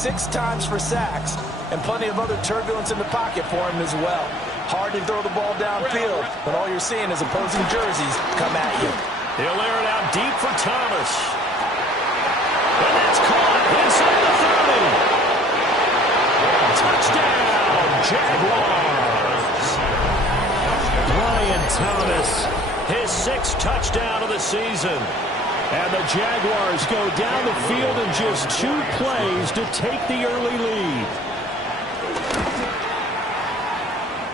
6 times for sacks, and plenty of other turbulence in the pocket for him as well. Hard to throw the ball downfield when all you're seeing is opposing jerseys come at you. He'll air it out deep for Thomas. And that's caught inside the 30. Touchdown, Jaguars. Brian Thomas, his 6th touchdown of the season. And the Jaguars go down the field in just 2 plays to take the early lead.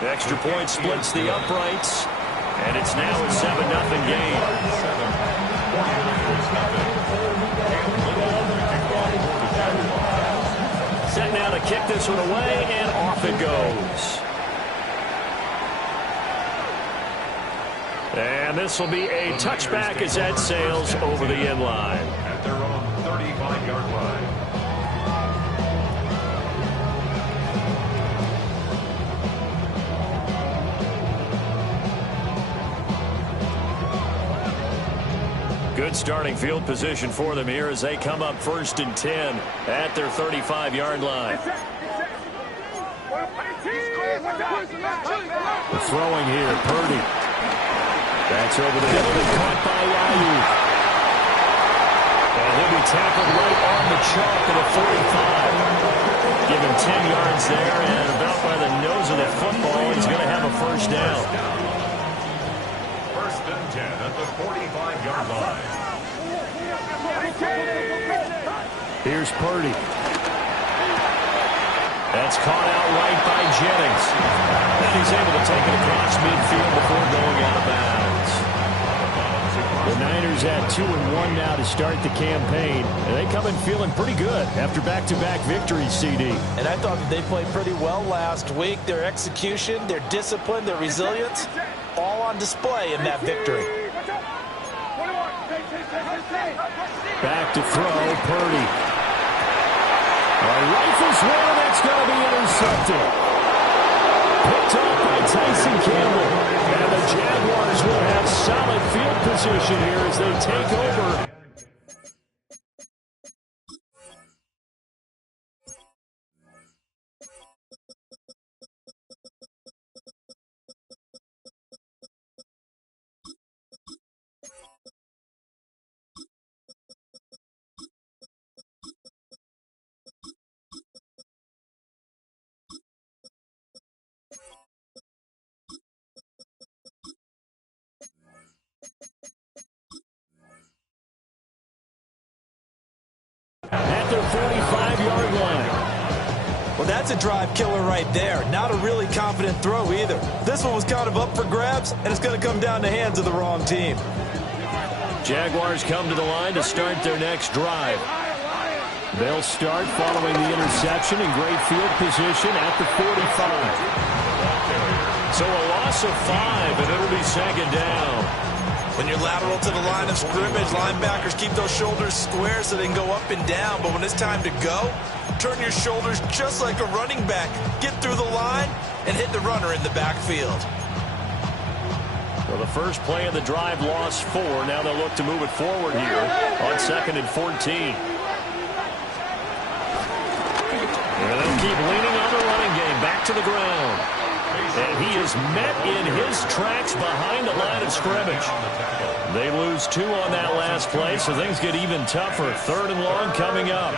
The extra point splits the uprights, and it's now a 7-0 game. Set now to kick this one away, and off it goes. And this will be a touchback as that sails over the end line. At their own 35-yard line. Good starting field position for them here as they come up 1st and 10 at their 35-yard line. The throwing here, Purdy. That's over the middle, caught by Ayuk. And he'll be tackled right on the chalk at the 45. Give him 10 yards there, and about by the nose of the football, he's going to have a first down. 1st and 10 at the 45-yard line. Here's Purdy. That's caught out right by Jennings. And he's able to take it across midfield before going out of bounds. The Niners at 2-1 now to start the campaign. And they come in feeling pretty good after back-to-back victories, CD. And I thought that they played pretty well last week. Their execution, their discipline, their resilience, all on display in that victory. Back to throw, Purdy. Rifles one, that's going to be intercepted. Picked off by Tyson Campbell. And the Jaguars will have solid field position here as they take over. At their 45-yard line. Well, that's a drive killer right there. Not a really confident throw either. This one was kind of up for grabs, and it's going to come down the hands of the wrong team. Jaguars come to the line to start their next drive. They'll start following the interception in great field position at the 45. So a loss of 5, and it'll be 2nd down. When you're lateral to the line of scrimmage, linebackers keep those shoulders square so they can go up and down. But when it's time to go, turn your shoulders just like a running back. Get through the line and hit the runner in the backfield. Well, the first play of the drive lost 4. Now they'll look to move it forward here on 2nd and 14. And they'll keep leaning on the running game. Back to the ground. And he is met in his tracks behind the line of scrimmage. They lose 2 on that last play, so things get even tougher. 3rd and long coming up.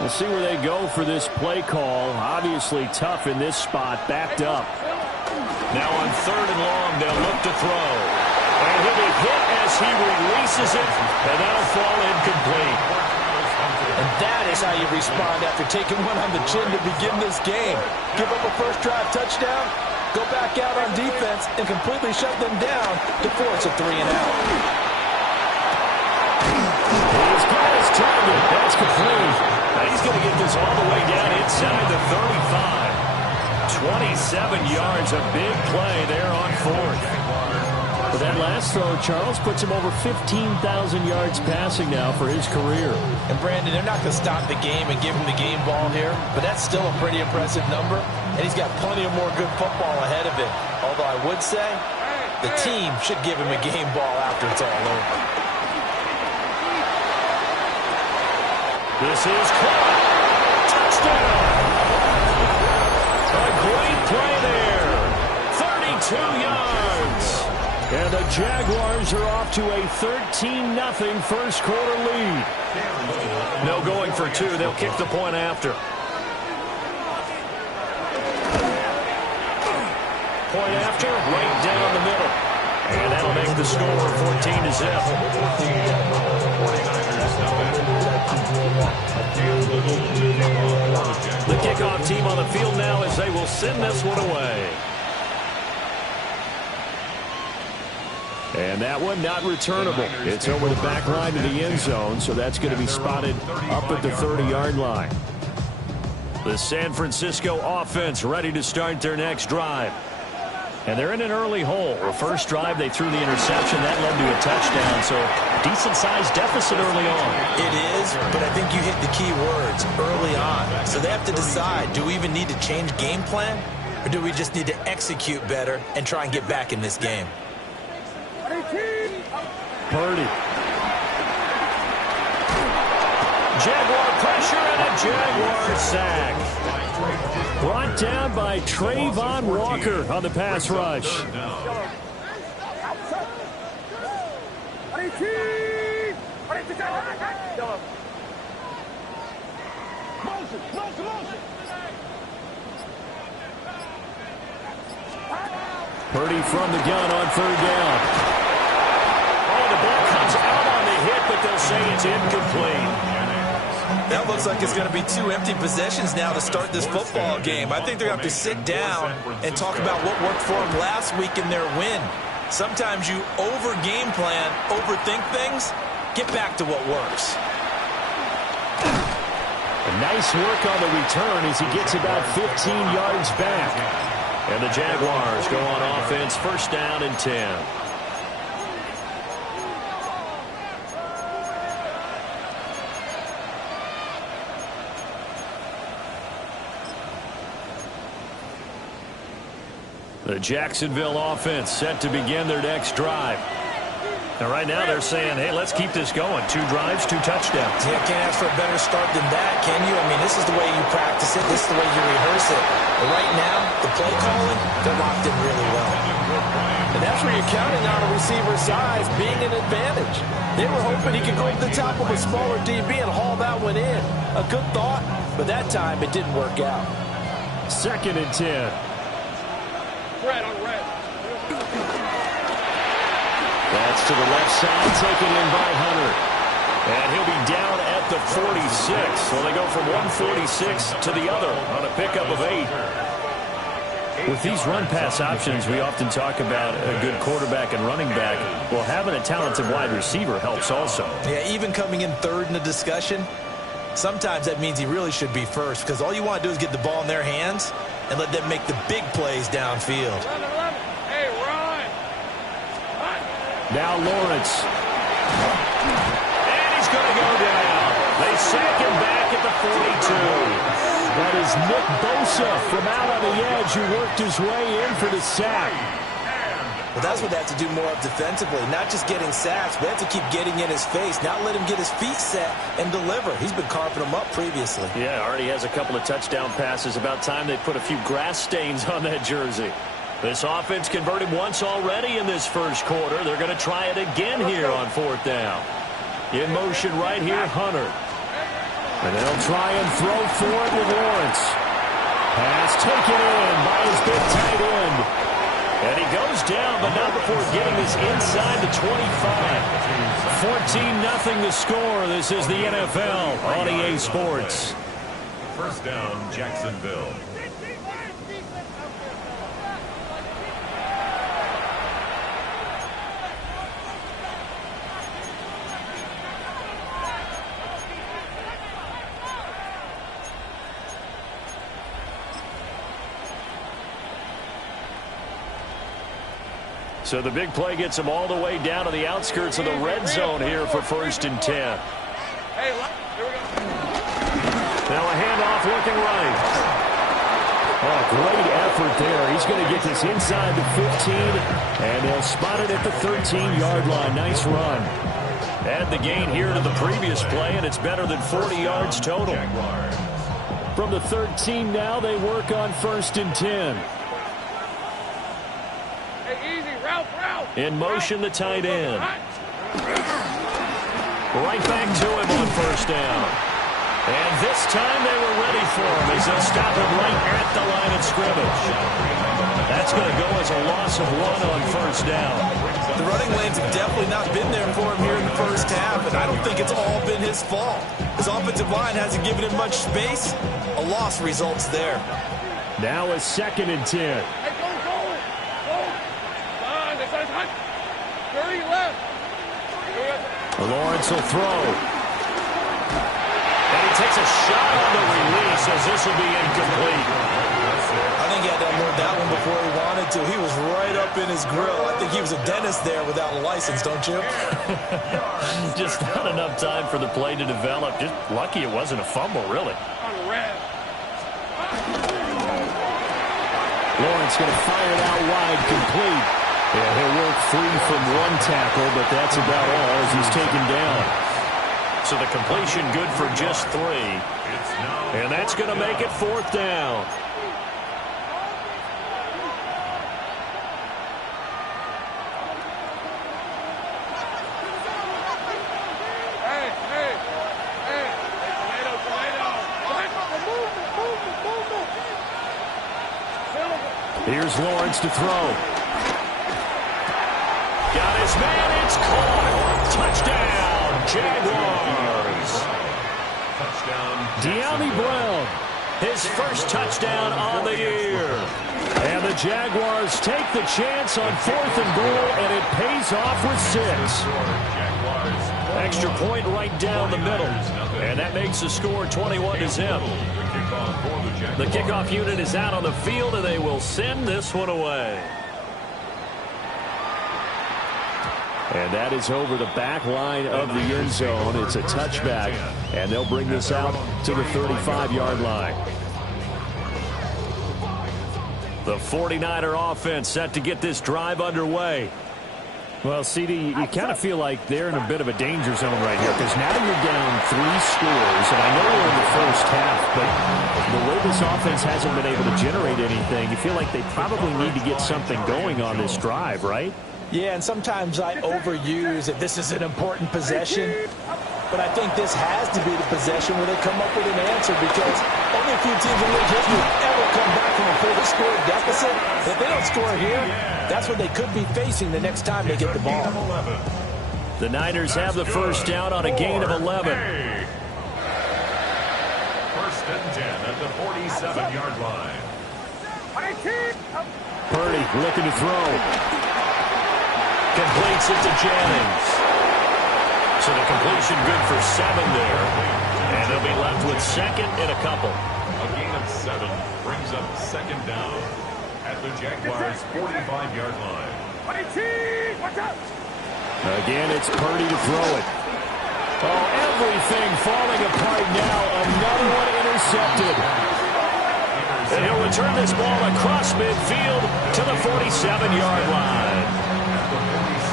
We'll see where they go for this play call. Obviously tough in this spot, backed up. Now on 3rd and long, they'll look to throw. And he'll be hit as he releases it, and that'll fall incomplete. And that is how you respond after taking one on the chin to begin this game. Give up a first drive touchdown, go back out on defense, and completely shut them down to force a 3-and-out. He's got his target. That's complete. Now he's going to get this all the way down inside the 35. 27 yards, a big play there on 4th. But that last throw, Charles, puts him over 15,000 yards passing now for his career. And, Brandon, they're not going to stop the game and give him the game ball here, but that's still a pretty impressive number, and he's got plenty of more good football ahead of him. Although I would say the team should give him a game ball after it's all over. This is caught. Touchdown. A great play there. 32 yards. And the Jaguars are off to a 13-0 first quarter lead. No going for two. They'll kick the point after. Point after, right down the middle. And that'll make the score 14-0. The kickoff team on the field now as they will send this one away. And that one not returnable. It's over the back line to the end zone, so that's going to be spotted up at the 30-yard line. The San Francisco offense ready to start their next drive. And they're in an early hole. The first drive, they threw the interception. That led to a touchdown, so decent-sized deficit early on. It is, but I think you hit the key words, early on. So they have to decide, do we even need to change game plan, or do we just need to execute better and try and get back in this game? Purdy. Jaguar pressure and a Jaguar sack. Brought down by Trayvon Walker on the pass rush. Purdy from the gun on third down. Oh, the ball comes out on the hit, but they'll say it's incomplete. That looks like it's going to be two empty possessions now to start this football game. I think they're going to have to sit down and talk about what worked for them last week in their win. Sometimes you over-game plan, overthink things, get back to what works. Nice work on the return as he gets about 15 yards back. And the Jaguars go on offense, first down and 10. The Jacksonville offense set to begin their next drive. And right now they're saying, hey, let's keep this going. 2 drives, 2 touchdowns. Yeah, can't ask for a better start than that, can you? I mean, this is the way you practice it. This is the way you rehearse it. But right now, the play calling, they're locked in really well. And that's where you're counting on a receiver's size being an advantage. They were hoping he could go to the top of a smaller DB and haul that one in. A good thought, but that time it didn't work out. Second and 10. Red on red. That's to the left side, taken in by Hunter. And he'll be down at the 46. So they go from 146 to the other on a pickup of 8. With these run-pass options, we often talk about a good quarterback and running back. Well, having a talented wide receiver helps also. Yeah, even coming in third in the discussion, sometimes that means he really should be first, because all you want to do is get the ball in their hands and let them make the big plays downfield. Hey, run! Now Lawrence. And he's going to go down. They sack him back at the 42. That is Nick Bosa from out on the edge who worked his way in for the sack. Well, that's what they have to do more of defensively, not just getting sacks, but they have to keep getting in his face, not let him get his feet set and deliver. He's been carving them up previously. Yeah, already has a couple of touchdown passes. About time they put a few grass stains on that jersey. This offense converted once already in this first quarter. They're going to try it again here on fourth down. In motion right here, Hunter. And they'll try and throw for it with Lawrence. Pass taken in by his big tight end. And he goes down, but not before getting this inside the 25. 14-0 the score. This is the NFL on EA Sports. First down, Jacksonville. So the big play gets them all the way down to the outskirts of the red zone here for first and 10. Hey, here we go. Now a handoff looking right. Oh, great effort there. He's going to get this inside the 15, and they'll spot it at the 13-yard line. Nice run. Add the gain here to the previous play, and it's better than 40 yards total. From the 13 now, they work on 1st and 10. Hey, easy, route. In motion, the tight end. Right back to him on 1st down. And this time they were ready for him as they'll stop him right at the line of scrimmage. That's going to go as a loss of 1 on 1st down. The running lanes have definitely not been there for him here in the first half, and I don't think it's all been his fault. His offensive line hasn't given him much space. A loss results there. Now a 2nd and 10. Hey, go. This side's hot. 30 left. Lawrence will throw. And he takes a shot on the release as this will be incomplete. I think he had to unload that one before he wanted to. He was right up in his grill. I think he was a dentist there without a license, don't you? Just not enough time for the play to develop. Just lucky it wasn't a fumble, really. On red. Lawrence going to fire it out wide, complete. Yeah, he'll work free from one tackle, but that's about all as he's taken down. So the completion good for just 3. And that's going to make it 4th down. Here's Lawrence to throw. Got his man, it's caught. Touchdown, Jaguars. De'Ami Brown, his first touchdown on the year. And the Jaguars take the chance on 4th and goal, and it pays off with 6. Extra point right down the middle. And that makes the score 21-0. The kickoff unit is out on the field, and they will send this one away. And that is over the back line of the end zone. It's a touchback, and they'll bring this out to the 35-yard line. The 49er offense set to get this drive underway. Well, CD, you kind of feel like they're in a bit of a danger zone right here because now you're down 3 scores, and I know we're in the first half, but the way this offense hasn't been able to generate anything, you feel like they probably need to get something going on this drive, right? Yeah, and sometimes I overuse that this is an important possession, but I think this has to be the possession where they come up with an answer because only a few teams in league history ever come back from a 4-score deficit. If they don't score here, that's what they could be facing the next time they get the ball. The Niners have the first down on a gain of 11. 1st and 10 at the 47-yard line. Purdy looking to throw. Completes it to Jennings. So the completion good for 7 there. And they'll be left with 2nd and a couple. A gain of 7 brings up 2nd down at the Jaguars' 45-yard line. Again, it's Purdy to throw it. Oh, everything falling apart now. Another one intercepted. And he'll return this ball across midfield to the 47-yard line.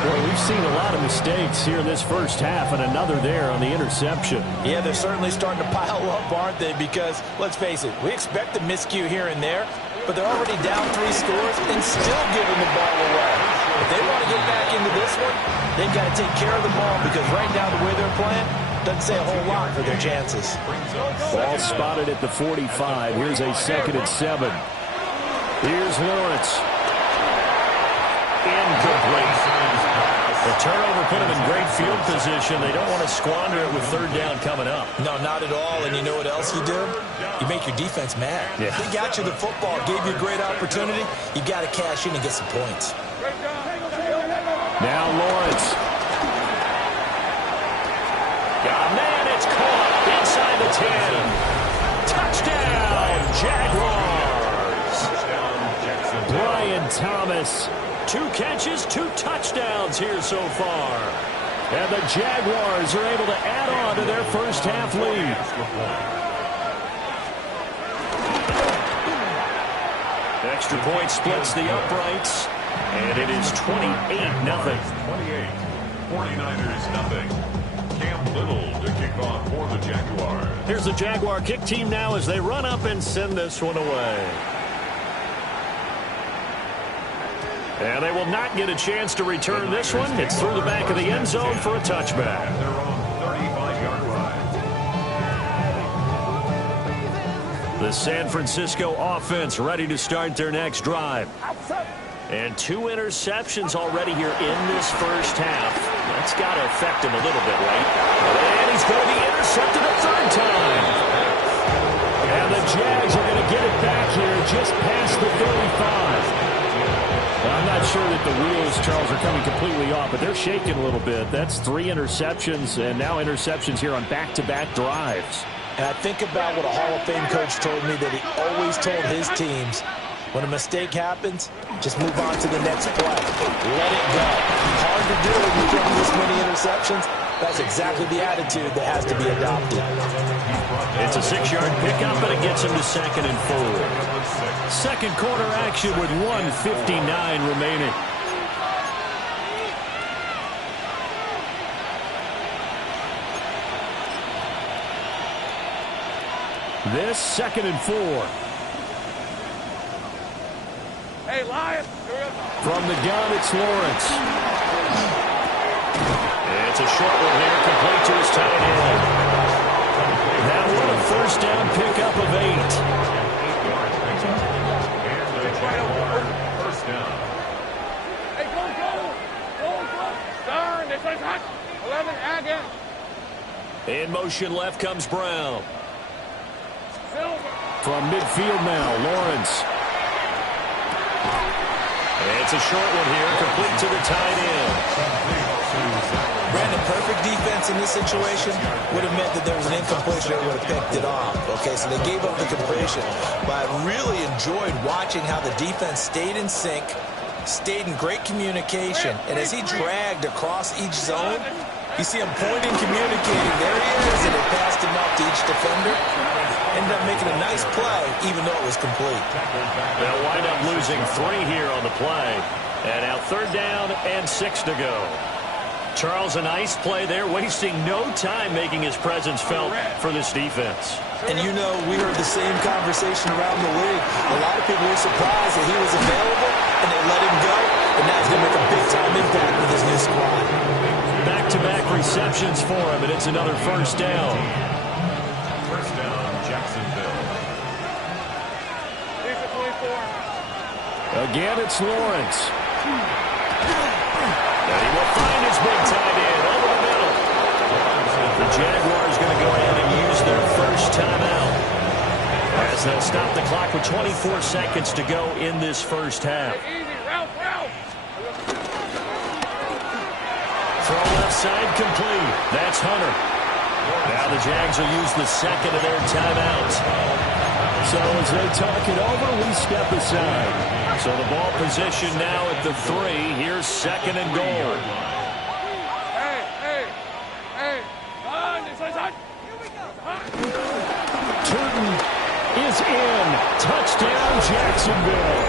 Well, we've seen a lot of mistakes here in this first half, and another there on the interception. Yeah, they're certainly starting to pile up, aren't they? Because, let's face it, we expect a miscue here and there, but they're already down 3 scores and still giving the ball away. If they want to get back into this one, they've got to take care of the ball because right now the way they're playing doesn't say a whole lot for their chances. Ball spotted at the 45. Here's a 2nd and 7. Here's Lawrence. Incomplete. The turnover put them in great field position. They don't want to squander it with 3rd down coming up. No, not at all. And you know what else you do? You make your defense mad. Yeah. They got you the football, gave you a great opportunity. You got to cash in and get some points. Now Lawrence. Yeah, man, it's caught inside the 10. Touchdown, Jaguars. Brian Thomas. 2 catches, 2 touchdowns here so far. And the Jaguars are able to add on to their first half lead. Extra point splits the uprights. And it is 28-0. 28. 49ers nothing. Little to kick off for the Jaguars. Here's the Jaguar kick team now as they run up and send this one away. And they will not get a chance to return this one. It's through the back of the end zone for a touchback. At their own 35-yard line. The San Francisco offense ready to start their next drive. And 2 interceptions already here in this first half. That's got to affect him a little bit, right? And he's going to be intercepted a third time. And the Jags are going to get it back here just past the 35. I'm not sure that the wheels, Charles, are coming completely off, but they're shaking a little bit. That's 3 interceptions, and now interceptions here on back-to-back drives. And I think about what a Hall of Fame coach told me that he always told his teams, when a mistake happens, just move on to the next play. Let it go. Hard to do when you're getting this many interceptions. That's exactly the attitude that has to be adopted. It's a 6-yard pickup, and it gets him to 2nd and 4. Second quarter action with 1:59 remaining. This 2nd and 4. Hey, Lion. From the gun, it's Lawrence. It's a short one here, complete to his tight end. That one a first down pickup of 8. First down. Hey, go. Darn, this is hot. 11 again. In motion left comes Brown. Silver. From midfield now, Lawrence. It's a short one here, complete to the tight end. Brandon, perfect defense in this situation would have meant that there was an incompletion. They would have picked it off. Okay, so they gave up the completion. But I really enjoyed watching how the defense stayed in sync, stayed in great communication. And as he dragged across each zone, you see him pointing, communicating. There he is, and they passed him off to each defender. Ended up making a nice play, even though it was complete. They'll wind up losing 3 here on the play. And now 3rd down and 6 to go. Charles, a nice play there, wasting no time making his presence felt for this defense. And you know, we heard the same conversation around the league. A lot of people were surprised that he was available, and they let him go. And now he's going to make a big-time impact with his new squad. Back-to-back receptions for him, and it's another first down. First down, Jacksonville. Again, it's Lawrence. And he will find his big tight end over the middle. The Jaguars going to go ahead and use their first timeout as they'll stop the clock with 24 seconds to go in this first half. Throw left side complete. That's Hunter. Now the Jags will use the second of their timeouts. So as they talk it over, we step aside. So the ball position now at the 3. Here's 2nd and goal. Hey. Turton is in. Touchdown, Jacksonville.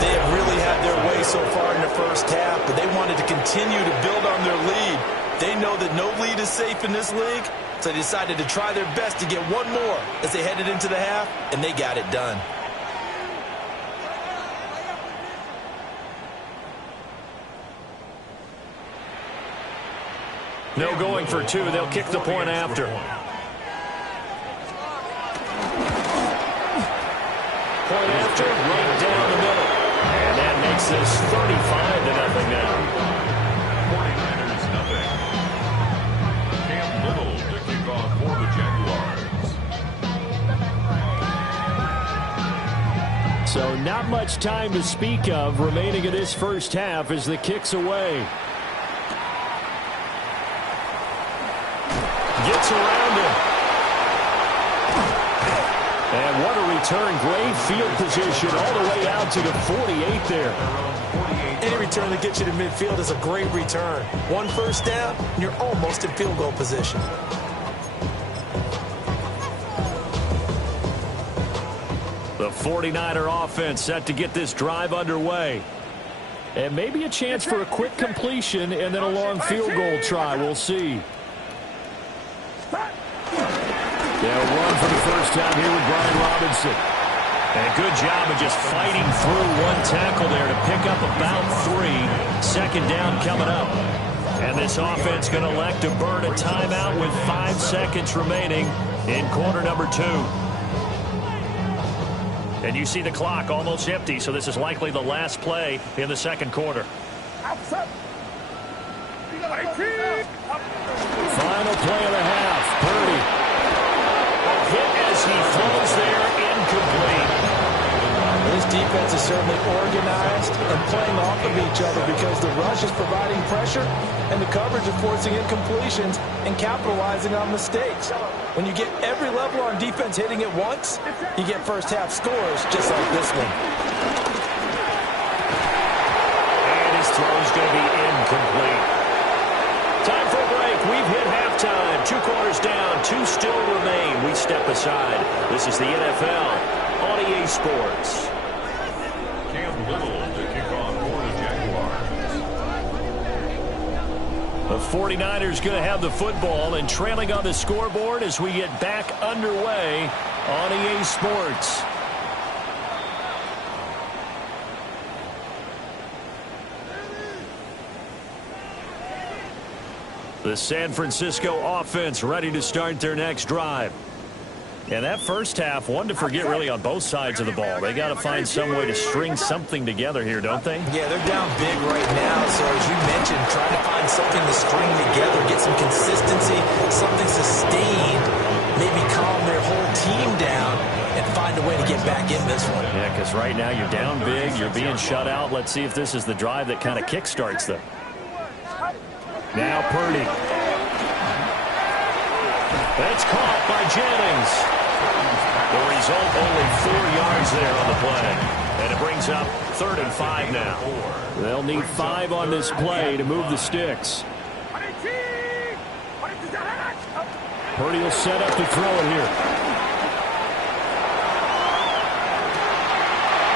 They have really had their way so far in the first half, but they wanted to continue to build on their lead. They know that no lead is safe in this league, so they decided to try their best to get one more as they headed into the half, and they got it done. No going for 2. They'll kick the point after. Point after, right down the middle. And that makes this 35-0 now. 49ers nothing. Cam Little to kick off for the Jaguars. So not much time to speak of remaining in this first half as the kick's away. Gets around him. And what a return. Great field position all the way out to the 48 there. Any return that gets you to midfield is a great return. One first down, and you're almost in field goal position. The 49er offense set to get this drive underway. And maybe a chance for a quick completion and then a long field goal try. We'll see. They'll run for the first time here with Brian Robinson. And a good job of just fighting through one tackle there to pick up about 3. Second down coming up. And this offense going to elect to burn a timeout with 5 seconds remaining in quarter number 2. And you see the clock almost empty, so this is likely the last play in the second quarter. Final play of the half. Purdy. A hit as he throws there, incomplete. This defense is certainly organized and playing off of each other because the rush is providing pressure and the coverage is forcing incompletions and capitalizing on mistakes. When you get every level on defense hitting it once, you get first half scores just like this one. And his throw is going to be incomplete. Time for a break. We've hit halftime. 2 quarters down. 2 still remain. We step aside. This is the NFL on EA Sports. Cam Little to kick off for the Jaguars. The 49ers going to have the football and trailing on the scoreboard as we get back underway on EA Sports. The San Francisco offense ready to start their next drive. And that first half, one to forget really on both sides of the ball. They got to find some way to string something together here, don't they? Yeah, they're down big right now. So as you mentioned, trying to find something to string together, get some consistency, something sustained, maybe calm their whole team down and find a way to get back in this one. Yeah, because right now you're down big, you're being shut out. Let's see if this is the drive that kind of kickstarts them. Now Purdy. That's caught by Jennings. The result, only 4 yards there on the play. And it brings up 3rd and 5 now. They'll need 5 on this play to move the sticks. Purdy will set up to throw it here.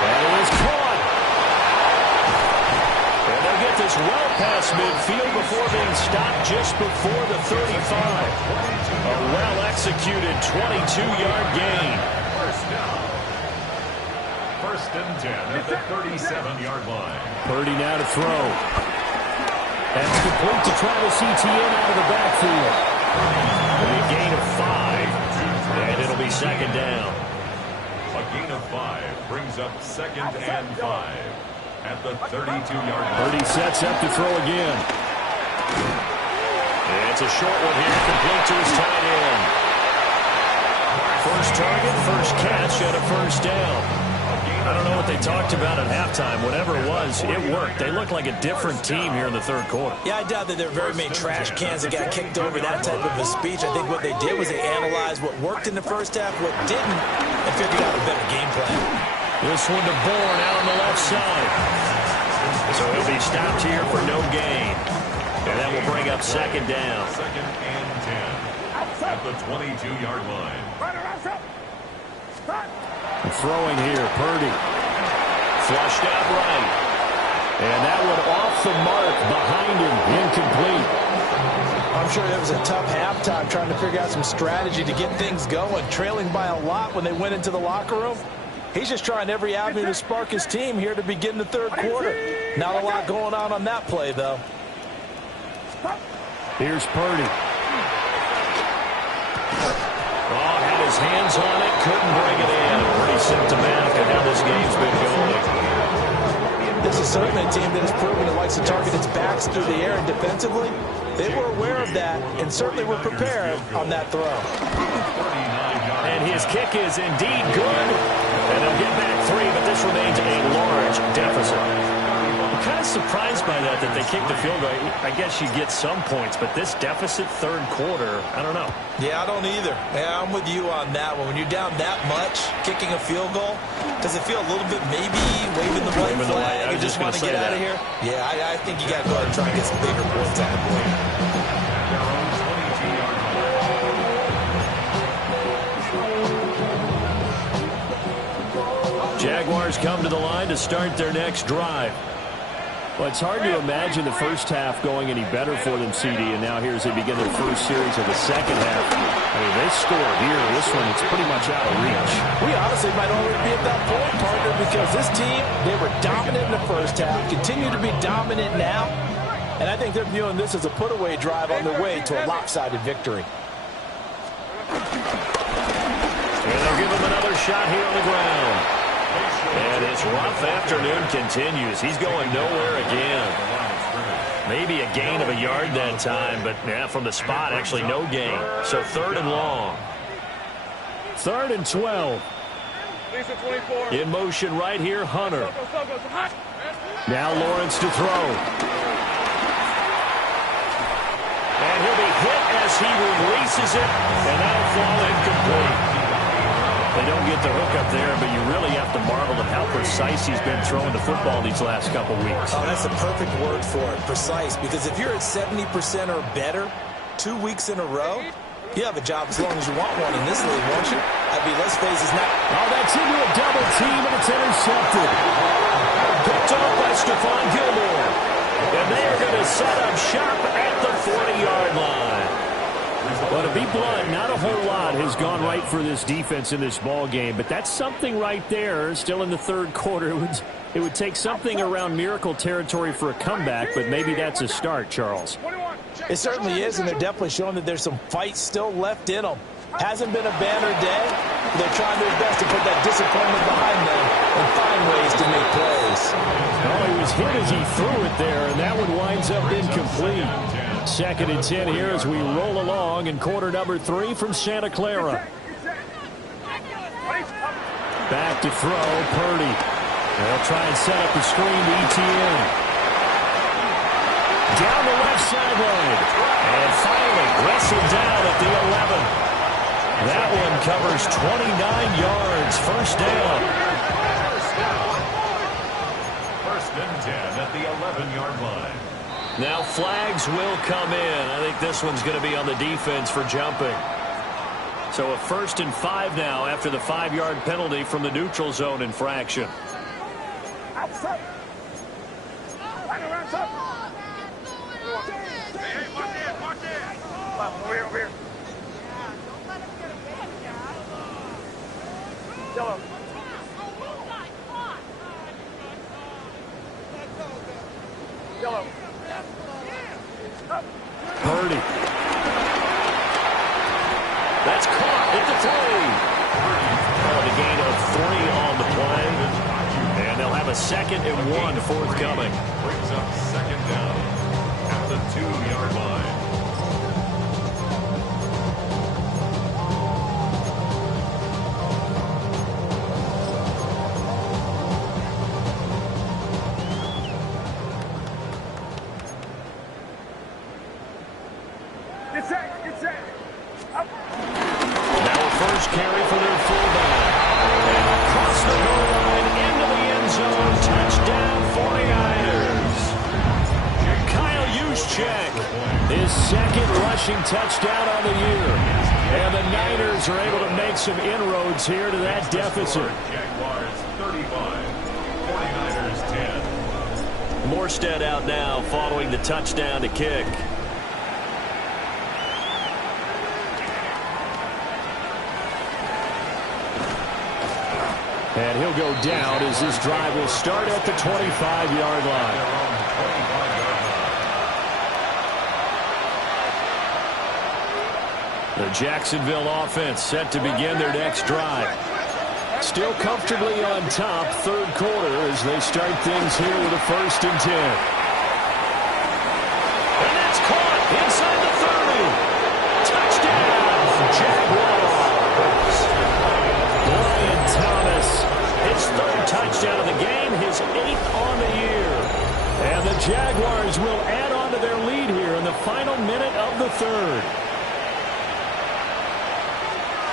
And it is caught. And they'll get this well past midfield before being stopped just before the 35. A well-executed 22-yard gain. First and 10 at the 37-yard line. Purdy now to throw. That's complete to Travis Etienne out of the backfield. And a gain of 5. And it'll be second down. A gain of 5 brings up 2nd and 5 at the 32-yard line. Purdy sets up to throw again. It's a short one here, complete to his tight end. First target, first catch, and a first down. I don't know what they talked about at halftime. Whatever it was, it worked. They looked like a different team here in the 3rd quarter. Yeah, I doubt that there were very many trash cans that got kicked over, that type of a speech. I think what they did was they analyzed what worked in the first half, what didn't, and figured out a better game plan. This one to Bourne out on the left side. So he'll be stopped here for no gain. And that will bring up second down. 2nd and 10 at the 22-yard line. Throwing here, Purdy. Flushed out right. And that one off the mark behind him, incomplete. I'm sure it was a tough halftime trying to figure out some strategy to get things going, trailing by a lot when they went into the locker room. He's just trying every avenue to spark his team here to begin the 3rd quarter. Not a lot going on that play, though. Here's Purdy. Oh, had his hands on it, couldn't bring it in. Pretty symptomatic of how this game's been going. This is certainly a team that has proven it likes to target its backs through the air, and defensively, they were aware of that and certainly were prepared on that throw. And his kick is indeed good. And they'll get back 3, but this remains a large deficit. I'm kind of surprised by that they kicked the field goal. I guess you get some points, but this deficit 3rd quarter, I don't know. Yeah, I don't either. Yeah, I'm with you on that one. When you're down that much, kicking a field goal, does it feel a little bit maybe waving the white flag and just want to get out of here? Yeah, I think you got to go ahead and try and get some bigger points on the board. Jaguars come to the line to start their next drive. Well, it's hard to imagine the first half going any better for them, CD, and now here as they begin their first series of the second half. I mean, they this score here, this one, it's pretty much out of reach. We honestly might already be at that point, partner, because this team, they were dominant in the first half, continue to be dominant now, and I think they're viewing this as a put-away drive on their way to a lopsided victory. And they'll give him another shot here on the ground. And his rough afternoon continues. He's going nowhere again. Maybe a gain of a yard that time, but yeah, from the spot, actually no gain. So 3rd and long. 3rd and 12. In motion right here, Hunter. Now Lawrence to throw. And he'll be hit as he releases it, and that'll fall incomplete. They don't get the hook up there, but you really have to marvel at how precise he's been throwing the football these last couple weeks. Oh, that's the perfect word for it, precise, because if you're at 70% or better 2 weeks in a row, you have a job as long as you want one in this league, won't you? I mean, let's face it, not... Oh, that's into a double team, and it's intercepted. Picked off by Stephon Gilmore. And they are going to set up shop at the 40-yard line. Well, to be blunt, not a whole lot has gone right for this defense in this ball game, but that's something right there. Still in the 3rd quarter, it would take something around miracle territory for a comeback, but maybe that's a start, Charles. It certainly is, and they're definitely showing that there's some fight still left in them. Hasn't been a banner day. They're trying their best to put that disappointment behind them and find ways to make plays. Well, he was hit as he threw it there, and that one winds up incomplete. 2nd and 10 here as we roll along in quarter number 3 from Santa Clara. Back to throw, Purdy. They'll try and set up the screen to ETN. Down the left sideline. And finally wrestled down at the 11. That one covers 29 yards. First down. 1st and 10 at the 11-yard line. Now flags will come in. I think this one's going to be on the defense for jumping. So a 1st and 5 now after the 5-yard penalty from the neutral zone infraction. Purdy. That's caught at the 3. The gain of 3 on the play. And they'll have a 2nd and 1 forthcoming. Brings up 2nd down at the 2-yard line. Now a first carry for their fullback. And across the goal line into the end zone. Touchdown 49ers. Kyle Juszczyk, his 2nd rushing touchdown on the year. And the Niners are able to make some inroads here to that deficit. Jaguars 35, 49ers 10. Morstead out now following the touchdown to kick. And he'll go down as this drive will start at the 25-yard line. The Jacksonville offense set to begin their next drive. Still comfortably on top, 3rd quarter as they start things here with a 1st and 10. And that's caught inside the 30. Touchdown, Jaguars. Brian Thomas, his 3rd touchdown of the game, his 8th on the year. And the Jaguars will add on to their lead here in the final minute of the 3rd.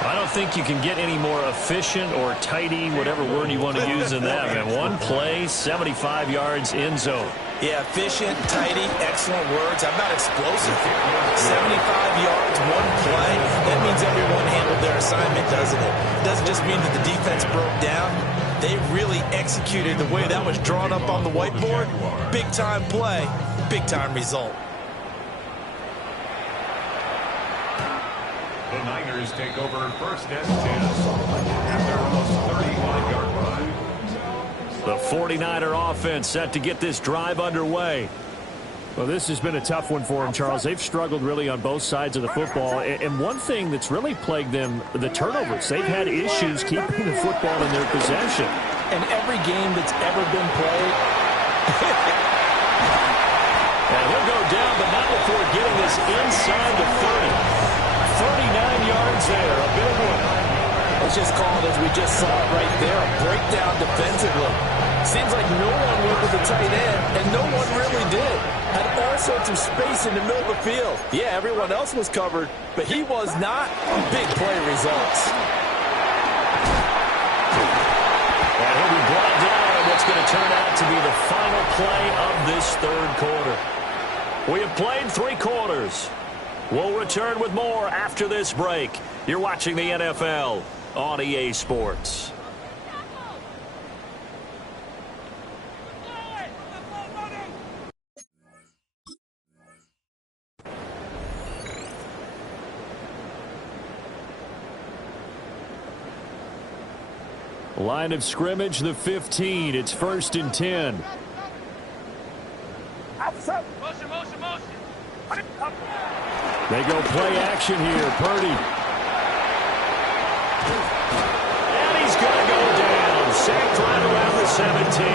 I don't think you can get any more efficient or tidy, whatever word you want to use in that. Man, one play, 75 yards in zone. Yeah, efficient, tidy, excellent words. How about explosive? 75 yards, one play. That means everyone handled their assignment, doesn't it? Doesn't just mean that the defense broke down. They really executed the way that was drawn up on the whiteboard. Big-time play, big-time result. The Niners Jaguars take over first and 10 at their almost 35-yard line. The 49er offense set to get this drive underway. Well, this has been a tough one for them, Charles. They've struggled really on both sides of the football. And one thing that's really plagued them, the turnovers. They've had issues keeping the football in their possession. And every game that's ever been played. And he'll go down, but not before getting this inside the 30. 39 yards there, a big one. It's just called, as we just saw it right there, a breakdown defensively. Seems like no one went with the tight end, and no one really did. Had all sorts of space in the middle of the field. Yeah, everyone else was covered, but he was not. Big play results. And he'll be brought down in what's going to turn out to be the final play of this third quarter. We have played 3 quarters. We'll return with more after this break. You're watching the NFL on EA Sports. Line of scrimmage, the 15. It's 1st and 10. Motion, motion, motion. They go play action here. Purdy. And he's going to go down. Sacked right around the 17.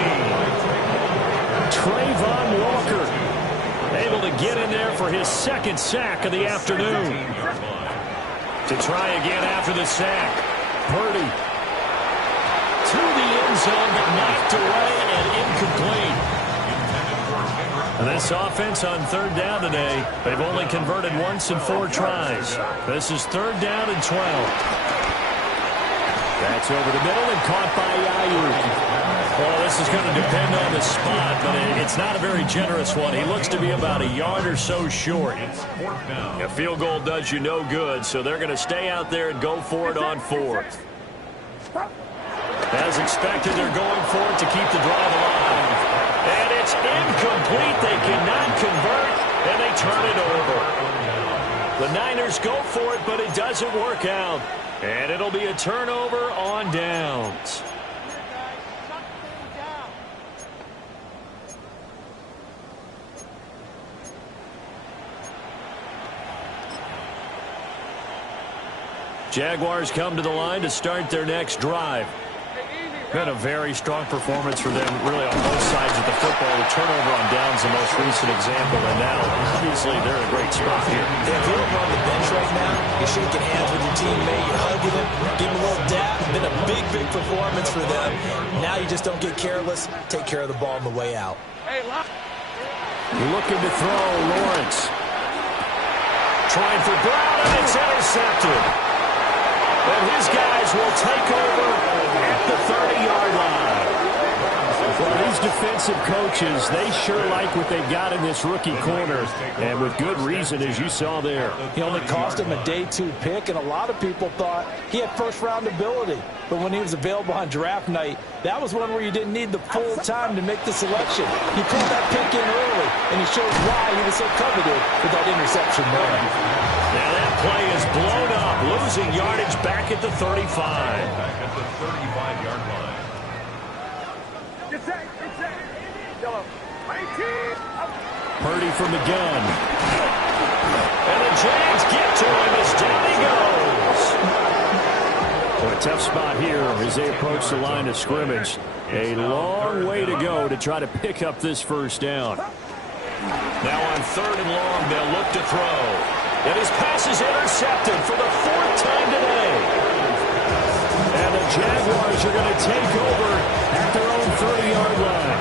Trayvon Walker. Able to get in there for his 2nd sack of the afternoon. To try again after the sack. Purdy. To the end zone, but knocked away and incomplete. And this offense on 3rd down today, they've only converted once in 4 tries. This is 3rd down and 12. That's over the middle and caught by Ayuk. Well, this is going to depend on the spot, but it's not a very generous one. He looks to be about a yard or so short. A field goal does you no good, so they're going to stay out there and go for it on 4th. As expected, they're going for it to keep the drive alive. And it's incomplete. They cannot convert, and they turn it over. The Niners go for it, but it doesn't work out. And it'll be a turnover on downs. Jaguars come to the line to start their next drive. Been a very strong performance for them, really, on both sides of the football. The turnover on downs, the most recent example, and now, obviously, they're in a great spot here. Yeah, if you're on the bench right now, you're shaking hands with your teammate, you're hugging him, give him a little dap. Been a big, big performance for them. Now you just don't get careless. Take care of the ball on the way out. Looking to throw, Lawrence. Trying for Brown, and it's intercepted. And his guys will take over at the 30-yard line. Well, these defensive coaches, they sure like what they've got in this rookie corner, and with good reason, as you saw there. He only cost him a day 2 pick, and a lot of people thought he had first-round ability. But when he was available on draft night, that was one where you didn't need the full time to make the selection. He pulled that pick in early, and he showed why he was so coveted with that interception there. Now that play is blown up, losing yardage back at the 35. Back at the 35-yard line. Purdy from the gun. And the Jags get to him as down he goes. Well, a tough spot here as they approach the line of scrimmage. A long way to go to try to pick up this first down. Now on 3rd and long, they'll look to throw. And his pass is intercepted for the 4th time today. And the Jaguars are going to take over at their own 30-yard line.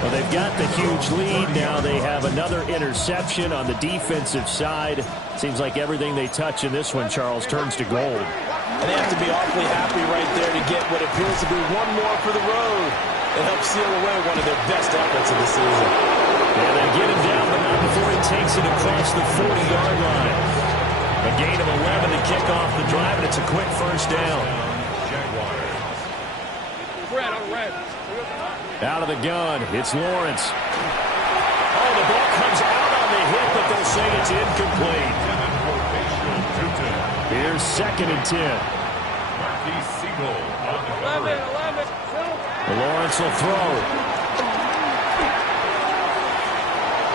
Well, they've got the huge lead. Now they have another interception on the defensive side. Seems like everything they touch in this one, Charles, turns to gold. And they have to be awfully happy right there to get what appears to be one more for the road and help seal away one of their best efforts of the season. And they get him down, but not before he takes it across the 40-yard line. A gain of 11 to kick off the drive, and it's a quick first down. Red, on red. Out of the gun, it's Lawrence. Oh, the ball comes out on the hit, but they'll say it's incomplete. Here's Jaguars 2nd and 10. Lawrence will throw.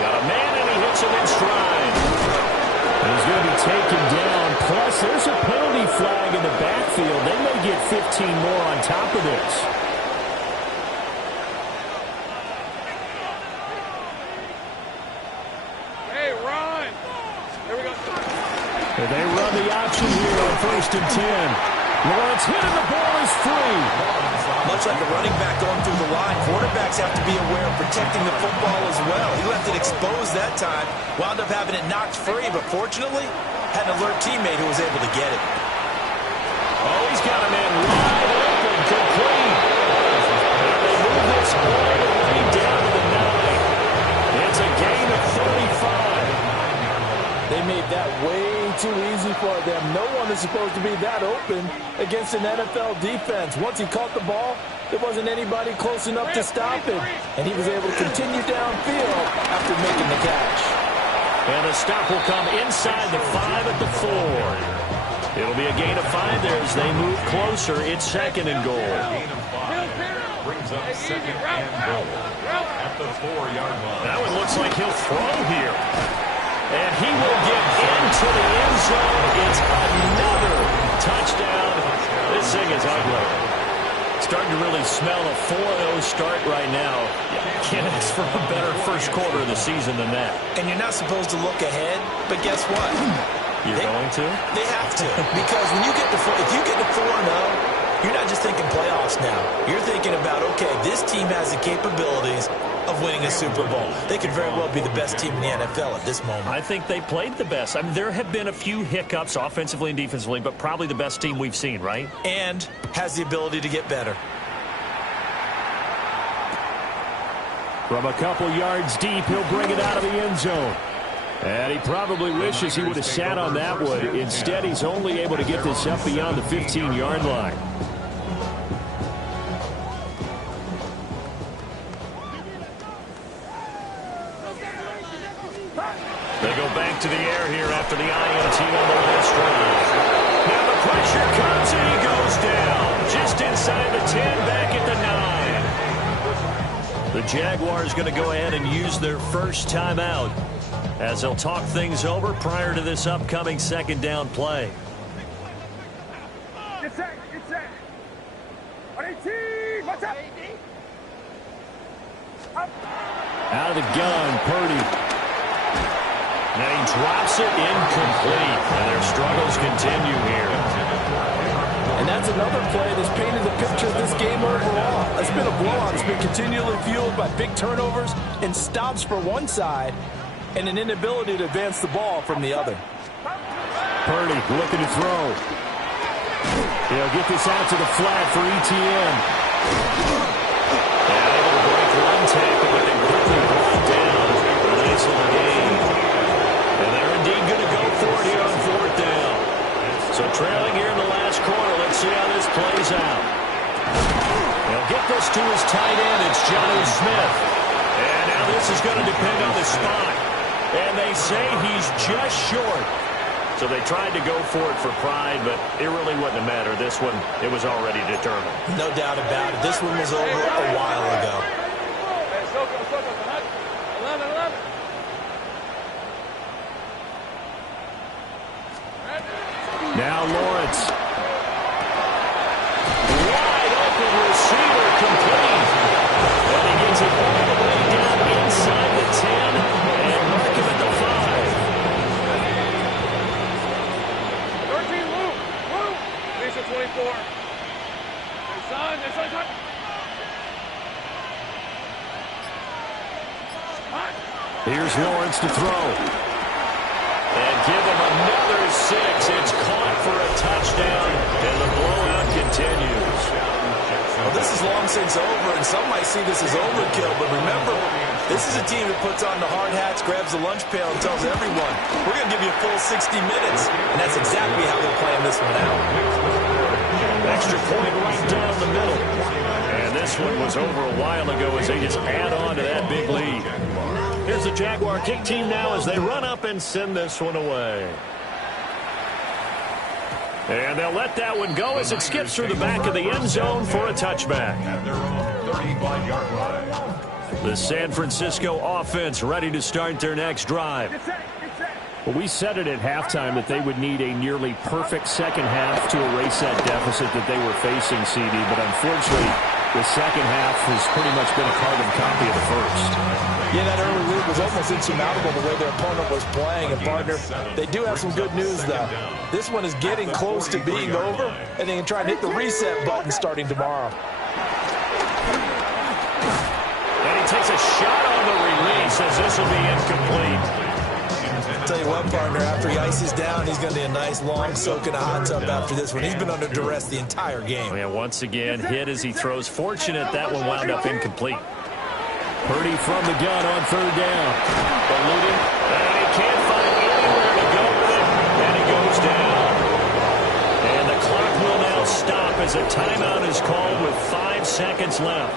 Got a man, and he hits him in stride. And he's going to be taken down. Plus, there's a penalty flag in the backfield. They may get 15 more on top of this. Hey, run! Here we go. And they run the option here on 1st and 10. Lawrence hit and the ball is free. Much like a running back going through the line, quarterbacks have to be aware of protecting the football as well. He left it exposed that time, wound up having it knocked free, but fortunately, had an alert teammate who was able to get it. Oh, he's got a man wide open, complete. And they move this all the way down to the 9. It's a gain of 35. They made that way too easy for them. No one is supposed to be that open against an NFL defense. Once he caught the ball, there wasn't anybody close enough to stop it. And he was able to continue downfield after making the catch. And the stop will come inside the 5 at the 4. It'll be a gain of 5 there as they move closer. It's 2nd and goal. Brings up 2nd and goal at the 4-yard line. That one looks like he'll throw here. And he will get into the end zone. It's another touchdown. This thing is ugly. Starting to really smell a 4-0 start right now. Can't ask for a better first quarter of the season than that. And you're not supposed to look ahead, but guess what? You're going to? They have to. Because when you get to if you get to 4-0, you're not just thinking playoffs now. You're thinking about, okay, this team has the capabilities of winning a Super Bowl. They could very well be the best team in the NFL at this moment. I think they played the best. I mean, there have been a few hiccups offensively and defensively, but probably the best team we've seen, right? And has the ability to get better. From a couple yards deep, he'll bring it out of the end zone. And he probably wishes he would have sat on that one. Instead, he's only able to get this up beyond the 15-yard line. They go back to the air here after the INT on the last drive. Now the pressure comes and he goes down. Just inside the 10, back at the 9. The Jaguars going to go ahead and use their first timeout as they'll talk things over prior to this upcoming 2nd down play. Get set, get set. 18, what's up? Out of the gun, Purdy. Now he drops it incomplete, and their struggles continue here. And that's another play that's painted the picture of this game overall. It's been a blowout. It's been continually fueled by big turnovers and stops for one side and an inability to advance the ball from the other. Purdy looking to throw. He'll get this out to the flat for ETN. And able to break one tackle, but they quickly brought down a nice little gain. And they're indeed going to go for it here on 4th down. So trailing here in the last quarter, let's see how this plays out. He'll get this to his tight end. It's Johnny Smith. And now this is going to depend on the spot. And they say he's just short. So they tried to go for it for pride, but it really wouldn't have mattered. This one, it was already determined. No doubt about it. This one was over a while ago. 11. Now Lawrence. Wide open receiver complete. And he gets it all the way down inside the 10 and mark him at the 5. 13, Luke. Lisa 24. Their son. Here's Lawrence to throw. And give him another 6. It's caught for a touchdown, and the blowout continues. Well, this is long since over, and some might see this as overkill, but remember, this is a team that puts on the hard hats, grabs the lunch pail, and tells everyone, we're going to give you a full 60 minutes, and that's exactly how they're playing this one out. Extra point right down the middle. And this one was over a while ago as they just add on to that big lead. Here's the Jaguar kick team now as they run up and send this one away. And they'll let that one go as it skips through the back of the end zone for a touchback. At their own 35-yard line. The San Francisco offense ready to start their next drive. Well, we said it at halftime that they would need a nearly perfect second half to erase that deficit that they were facing, CD. But unfortunately, the second half has pretty much been a carbon copy of the first. Yeah, that early lead was almost insurmountable the way their opponent was playing. And, partner, they do have some good news, though. This one is getting close to being over, and they can try and hit the reset button starting tomorrow. And he takes a shot on the release as this will be incomplete. I'll tell you what, partner, after he ices down, he's going to be a nice long soak in a hot tub after this one. He's been under duress the entire game. Yeah, once again, hit as he throws. Fortunate that one wound up incomplete. Purdy from the gun on third down. Ballooning, and he can't find anywhere to go with it, and he goes down. And the clock will now stop as a timeout is called with 5 seconds left.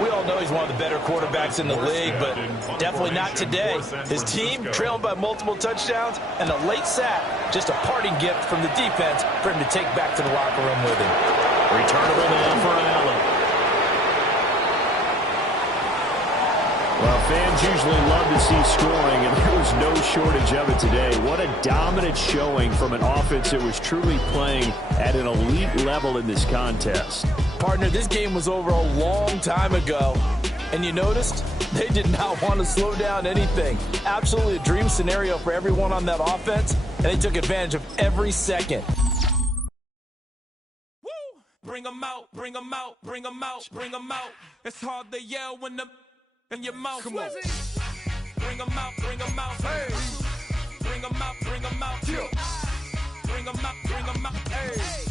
We all know he's one of the better quarterbacks in the league, but definitely not today. His team trailing by multiple touchdowns, and a late sack, just a parting gift from the defense for him to take back to the locker room with him. Returnable now for Allen. Well, fans usually love to see scoring, and there was no shortage of it today. What a dominant showing from an offense that was truly playing at an elite level in this contest. Partner, this game was over a long time ago, and you noticed they did not want to slow down anything. Absolutely a dream scenario for everyone on that offense, and they took advantage of every second. Woo! Bring them out, bring them out, bring them out, bring them out. It's hard to yell when the in your mouth. Come on. Bring them out, bring them out. Hey. Bring them out, bring them out. Bring them out, bring them out. Hey.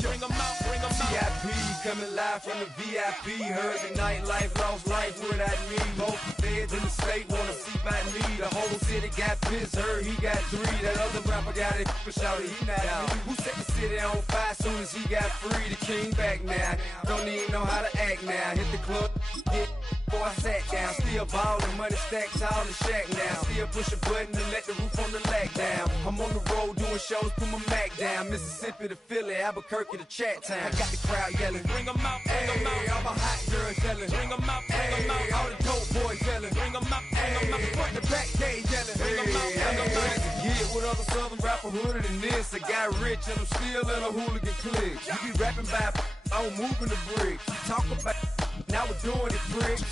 Bring them out, bring them out. VIP coming live from the VIP. Heard the nightlife, lost life without me. Most feds in the state wanna see by me. The whole city got pissed, heard he got 3. That other rapper got it, but shouted he not me. Who set the city on fire soon as he got free? The king back now. Don't even know how to act now. Hit the club, hit before I sat down. Still ballin', money stacked tall in shack now. Still push a button to let the roof on the lag down. I'm on the road doing shows, put my Mac down. Mississippi to Philly, Albuquerque to Chat Town. I got the crowd yelling. Bring them out, bring them out. All my hot girls yelling. Bring them out, bring them out. All the dope boys yelling. Bring them out, bring them out. Front the back cage yelling. Bring them out, bring them out. Get with other southern rapper hooded than this. I got rich and I'm still in a hooligan clique. You be rapping by I'm moving the bricks. Talk about now we're doing it, prick.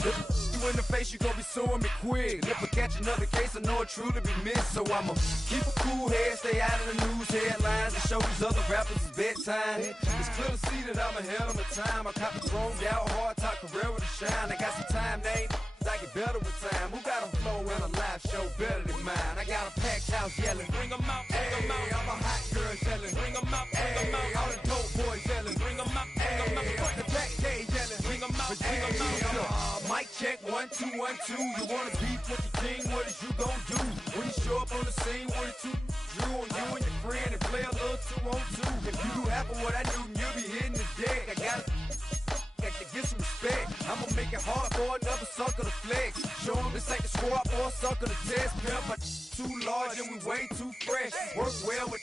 You in the face, you gon' be suing me quick. If I catch another case, I know it truly be missed. So I'ma keep a cool head, stay out of the news headlines, and show these other rappers it's bedtime. It's clear to see that I'm ahead of my time. I cop the chromed out, hard top career with a shine. I got some time, name. I get better with time. Who got a flow and a live show better than mine? I got a packed house yelling. Bring them out, bring them out. All my hot girls yelling. Bring them out, bring them out. All the dope boys yelling. Bring them out, bring them out. Front the back cage yelling. Bring them out, bring them out. Mic check 1 2 1 2. You wanna beef with the king? What is you gon' do? When you show up on the scene, what is you drew on you and your friend and play a little 2 on 2? If you do half of what I do, you'll be hitting the deck. I got to get some respect. I'ma make it hard for another sucker to flex. Show them this ain't the squad or a sucker to test. Pimp, but too large and we way too fresh. Work well with.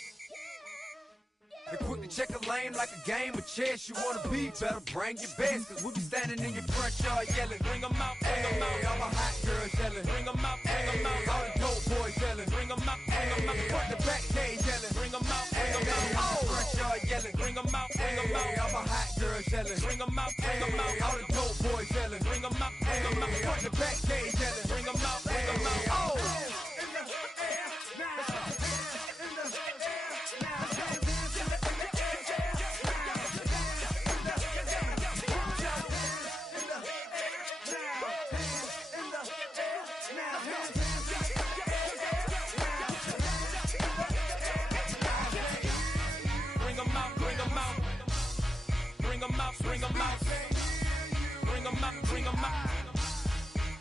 And quick to check a lane like a game of chess. You wanna be better, bring your best. Cause we be standing in your front yard yelling. Bring them out, bring them out. All my hot girls yelling. Bring them out, bring them out. All the dope boys yelling. Bring them out, bring them out. Front the back cage yelling. Bring them out, bring them out. Front yard yelling. Bring them out, bring them out. All my hot girls yelling. Bring them out, bring them out. All the dope boys yelling. Bring them out, bring them out. Front the back cage yelling. Bring them out, bring them out. Bring them out, bring them out. Bring them out, bring them out. Bring them out, bring them out.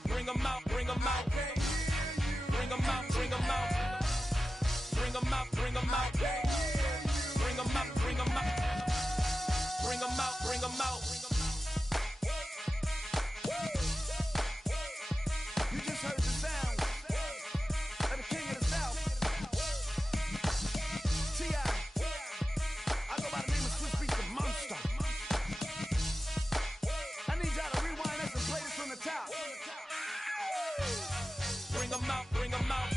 Bring them out, bring them out. Bring them out, bring them out. Bring them out, bring them out. Bring them out, bring them out. Bring them out, bring them out. You just heard the sound of the king of the south. T.I. I them out, bring them out.